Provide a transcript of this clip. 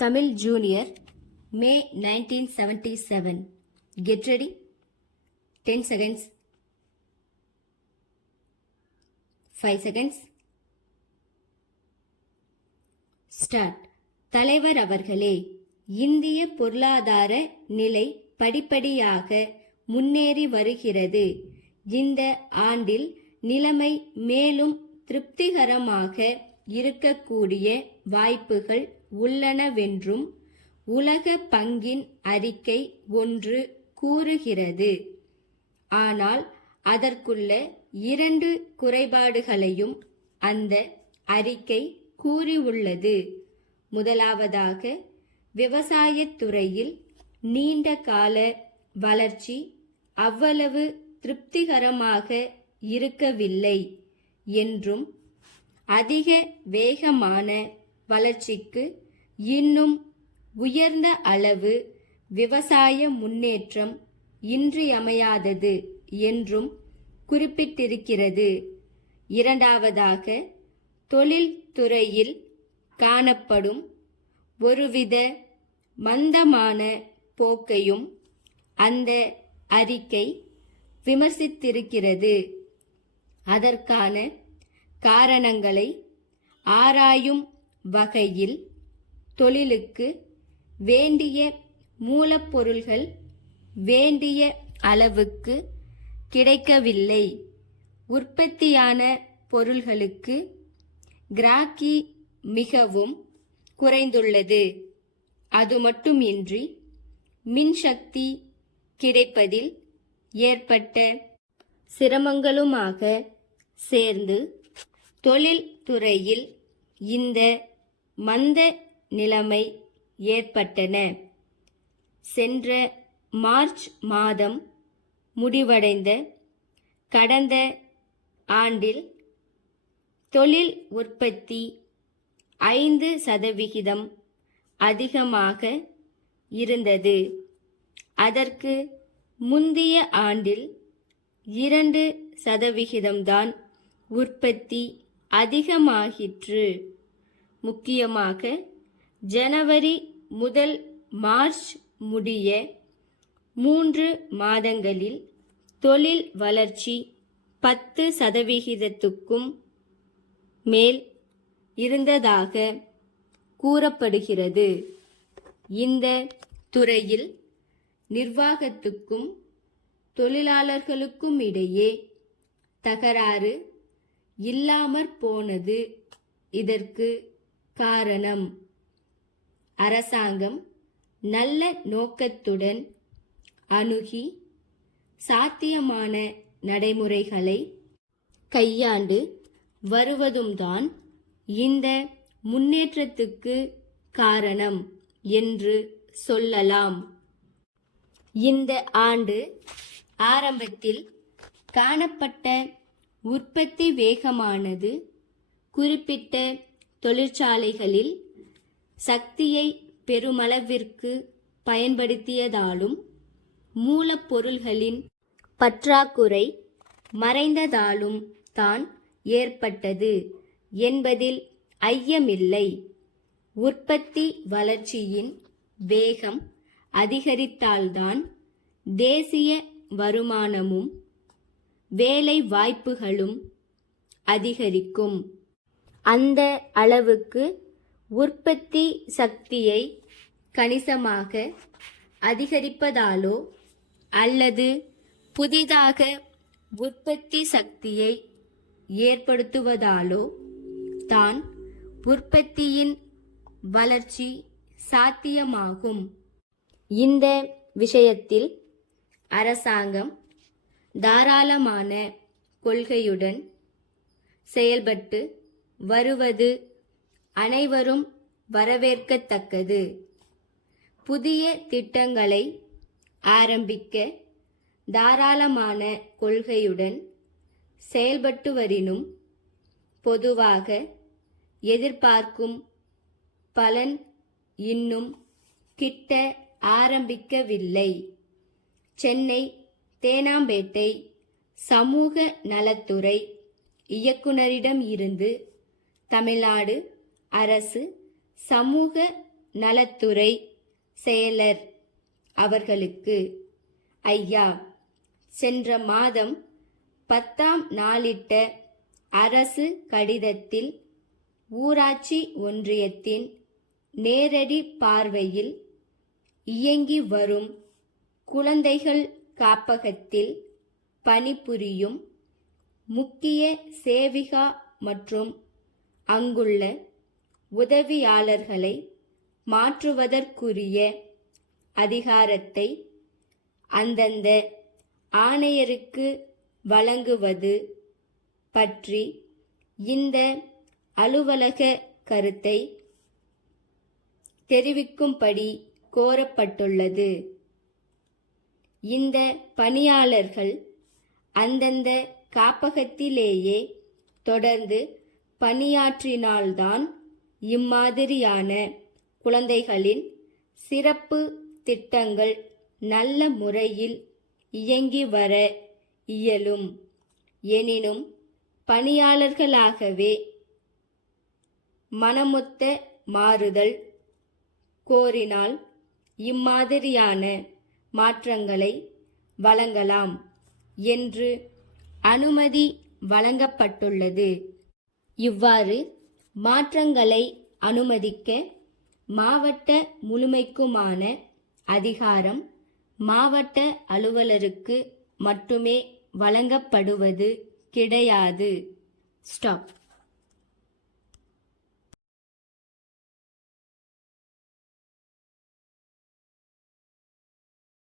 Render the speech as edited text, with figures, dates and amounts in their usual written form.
Tamil Junior, May 1977. Get ready. 10 seconds. 5 seconds. Start. தலைவர் அவர்களே, இந்திய பொருளாதார நிலை படிப்படியாக முன்னேறி வருகிறது. இந்த ஆண்டில் நிலைமை மேலும் திருப்திகரமாக இருக்கக்கூடிய வாய்ப்புகள் உள்ளனவென்றும் உலக பங்கின் அறிக்கை ஒன்று கூறுகிறது. ஆனால் அதற்குள்ள 2 குறைபாடுகளையும் அந்த அறிக்கை கூறியுள்ளது. முதலாவதாக, விவசாயத்துறையில் நீண்ட கால வளர்ச்சி அவ்வளவு திருப்திகரமாக இருக்கவில்லை என்றும் அதிக வேகமான வளர்ச்சிக்கு இன்னும் உயர்ந்த அளவு விவசாய முன்னேற்றம் இன்றியமையாதது என்றும் குறிப்பிட்டிருக்கிறது. இரண்டாவதாக, தொழில்துறையில் காணப்படும் ஒருவித மந்தமான போக்கையும் அந்த அறிக்கை விமர்சித்திருக்கிறது. அதற்கான காரணங்களை ஆராயும் வகையில் தொழிலுக்கு வேண்டிய மூலப்பொருள்கள் வேண்டிய அளவுக்கு கிடைக்கவில்லை. உற்பத்தியான பொருள்களுக்கு கிராக்கி மிகவும் குறைந்துள்ளது. அது மட்டுமின்றி மின்சக்தி கிடைப்பதில் ஏற்பட்ட சிரமங்களுமாக சேர்ந்து தொழில்துறையில் இந்த மந்த நிலைமை ஏற்பட்டன. சென்ற மார்ச் மாதம் முடிவடைந்த கடந்த ஆண்டில் தொழில் உற்பத்தி 5% அதிகமாக இருந்தது. அதற்கு முந்தைய ஆண்டில் 2% தான் உற்பத்தி அதிகமாகிற்று. முக்கியமாக ஜனவரி முதல் மார்ச் முடிய 3 மாதங்களில் தொழில் வளர்ச்சி 10%க்கும் மேல் இருந்ததாக கூறப்படுகிறது. இந்த துறையில் நிர்வாகத்துக்கும் தொழிலாளர்களுக்கும் இடையே தகராறு இல்லாமற் போனது இதற்கு காரணம். அரசாங்கம் நல்ல நோக்கத்துடன் அணுகி சாத்தியமான நடைமுறைகளை கையாண்டு வருவதும்தான் இந்த முன்னேற்றத்துக்கு காரணம் என்று சொல்லலாம். இந்த ஆண்டு ஆரம்பத்தில் காணப்பட்ட உற்பத்தி வேகமானது குறிப்பிட்ட தொழிற்சாலைகளில் சக்தியை பெருமளவிற்கு பயன்படுத்தியதாலும் மூலப்பொருள்களின் பற்றாக்குறை மறைந்ததாலும் தான் ஏற்பட்டது என்பதில் ஐயமில்லை. உற்பத்தி வளர்ச்சியின் வேகம் அதிகரித்தால்தான் தேசிய வருமானமும் வேலை வாய்ப்புகளும் அதிகரிக்கும். அந்த அளவுக்கு உற்பத்தி சக்தியை கணிசமாக அதிகரிப்பதாலோ அல்லது புதிதாக உற்பத்தி சக்தியை ஏற்படுத்துவதாலோ தான் உற்பத்தியின் வளர்ச்சி சாத்தியமாகும். இந்த விஷயத்தில் அரசாங்கம் தாராளமான கொள்கையுடன் செயல்பட்டு வருவது அனைவரும் வரவேற்கத்தக்கது. புதிய திட்டங்களை ஆரம்பிக்க தாராளமான கொள்கையுடன் செயல்பட்டு வரினும் பொதுவாக எதிர்பார்க்கும் பலன் இன்னும் கிட்ட ஆரம்பிக்கவில்லை. சென்னை தேனாம்பேட்டை சமூக நலத்துறை இயக்குனரிடம் இருந்து தமிழ்நாடு அரசு சமூக நலத்துறை செயலர் அவர்களுக்கு, ஐயா, சென்ற மாதம் 10ஆம் நாளிட்ட அரசு கடிதத்தில் ஊராட்சி ஒன்றியத்தின் நேரடி பார்வையில் இயங்கி வரும் குழந்தைகள் காப்பகத்தில் பணிபுரியும் முக்கிய சேவிகா மற்றும் அங்குள்ள உதவியாளர்களை மாற்றுவதற்குரிய அதிகாரத்தை அந்தந்த ஆணையருக்கு வழங்குவது பற்றி இந்த அலுவலக கருத்தை தெரிவிக்கும்படி கோரப்பட்டுள்ளது. இந்த பணியாளர்கள் அந்தந்த காப்பகத்திலேயே தொடர்ந்து பணியாற்றினால்தான் இம்மாதிரியான குழந்தைகளின் சிறப்பு திட்டங்கள் நல்ல முறையில் இயங்கி வர இயலும். எனினும் பணியாளர்களாகவே மனமொத்த மாறுதல் கோரினால் இம்மாதிரியான மாற்றங்களை வழங்கலாம் என்று அனுமதி வழங்கப்பட்டுள்ளது. இவ்வாறு மாற்றங்களை அனுமதிக்க மாவட்ட முழுமைக்குமான அதிகாரம் மாவட்ட அலுவலருக்கு மட்டுமே வழங்கப்படுவது கிடையாது. ஸ்டாப்.